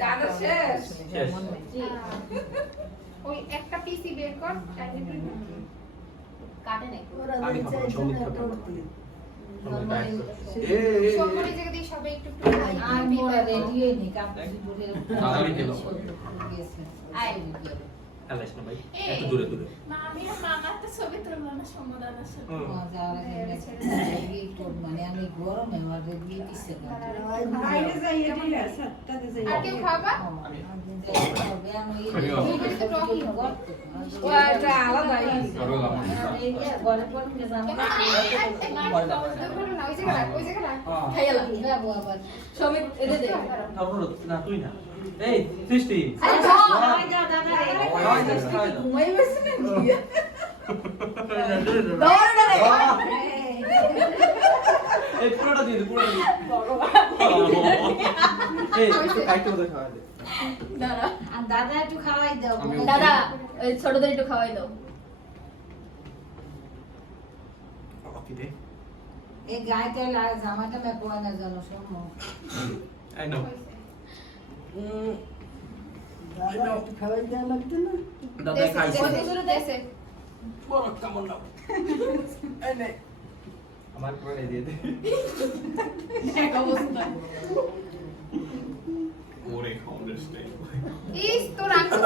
দাদা শেষ ওই একটা পিসি বের কর কাটে নাই আমি খাবো সমিত খাবো সবগুলো জায়গা দিয়ে সবাই একটু একটু আর মোরা রেডি হই নি কাপড় পরে দাদারই খেলো আয় আলাইস না ভাই একটু দূরে দূরে মামি আর মামা তো ছবি তুললো না সমদানার সাথে মজা লাগে এই কোন মানে আমি গরম আমার রেডি দিছে না বাইরে যাই এটি সাতটাতে যাই আর কেউ খাবা আমি ওটা আলাদা এই ঘরে পড়ে জামা ওই জায়গা ওই জায়গা খাইলা যাবো আবার ছবি এনে দে তারপর না তুই না এই সৃষ্টি আরে যাও দাদা রে ঘুমাই বসে নাকি এই পুরোটা দিয়ে দে পুরোটা দিয়ে এই একটু খাইতে ওদের খাওয়া দে দাদা আর দাদা একটু খাওয়াই দাও দাদা ওই ছোটদের একটু খাওয়াই দাও কি দে এই গাইতে জামাটা মে পয়না জানো শোনো আই নো দাদা একটু খাওয়াই দেওয়া লাগতো না দাদা খাইছে দূরে দেশে বড় কেমন না এই নে আমার পরে দিয়ে দে এক অবস্থা ওরে খাওয়ার স্টাইল ইস তো রাখছিস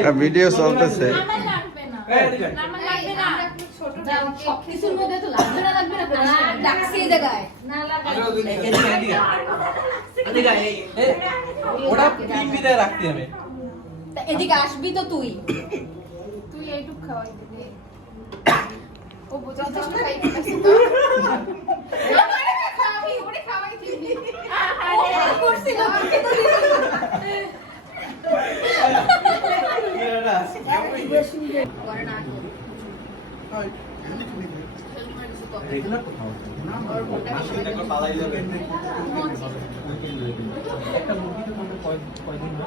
আমি ভিডিও চলতেছে আমার লাগবে না এই এদিকে আমার লাগবে না ছোট সব কিছুর মধ্যে তো লাগবে না ডাকছি এই জায়গায় না লাগা এদিকে এদিকে এদিকে এই ওটা টিভিতে রাখতে হবে তা এদিকে আসবি তো তুই তুই এইটুক খাওয়াই দিবি ও যথেষ্ট খাইতে পারছিস তো আমারে খাওয়াবি ওরে খাওয়াই দিবি আরে করছিল করে না রেগুলার কোথাও মাসে একবার পালাই যাবে একটা মুরগি তো মানে কয়দিন না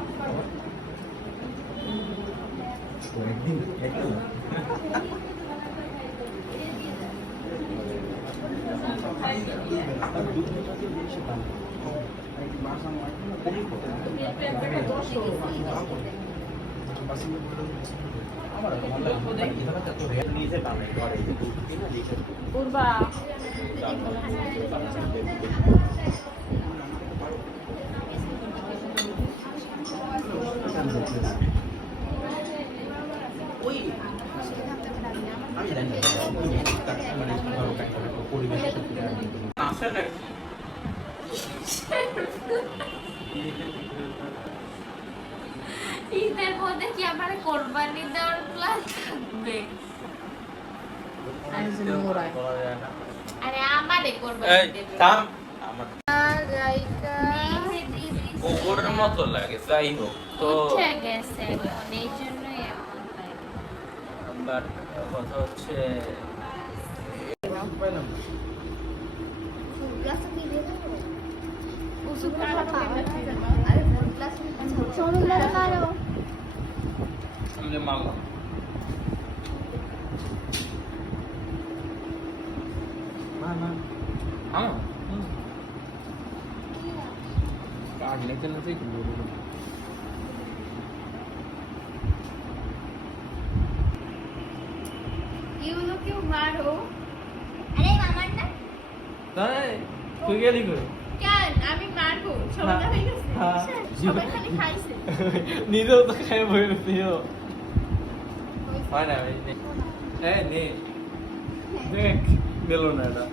একদিন একটা পূর্বা আমি জানি মানে পরিবেশ ঈদের মধ্যে কি আমার কোরবানি দেওয়ার প্ল্যান থাকবে আরে আমারে কোরবানি দেবে গায়িকা কুকুরের মতো লাগে যাই হোক তো উঠে গেছে এখন এই জন্যই এমন হয়। বাট কথা হচ্ছে আমি যে মারলাম না না আমার কার্ড লেখতে লেখতে ইউলো কেউ মারো আরে মামার না তাই তুই গেলি কই কেন আমি মারবো সবাই হয়ে গেছে হ্যাঁ। সবাই খালি খাইছে নিজেও তো খাই বই রয়েছিও হয় না এই নে দেখ দিল না এটা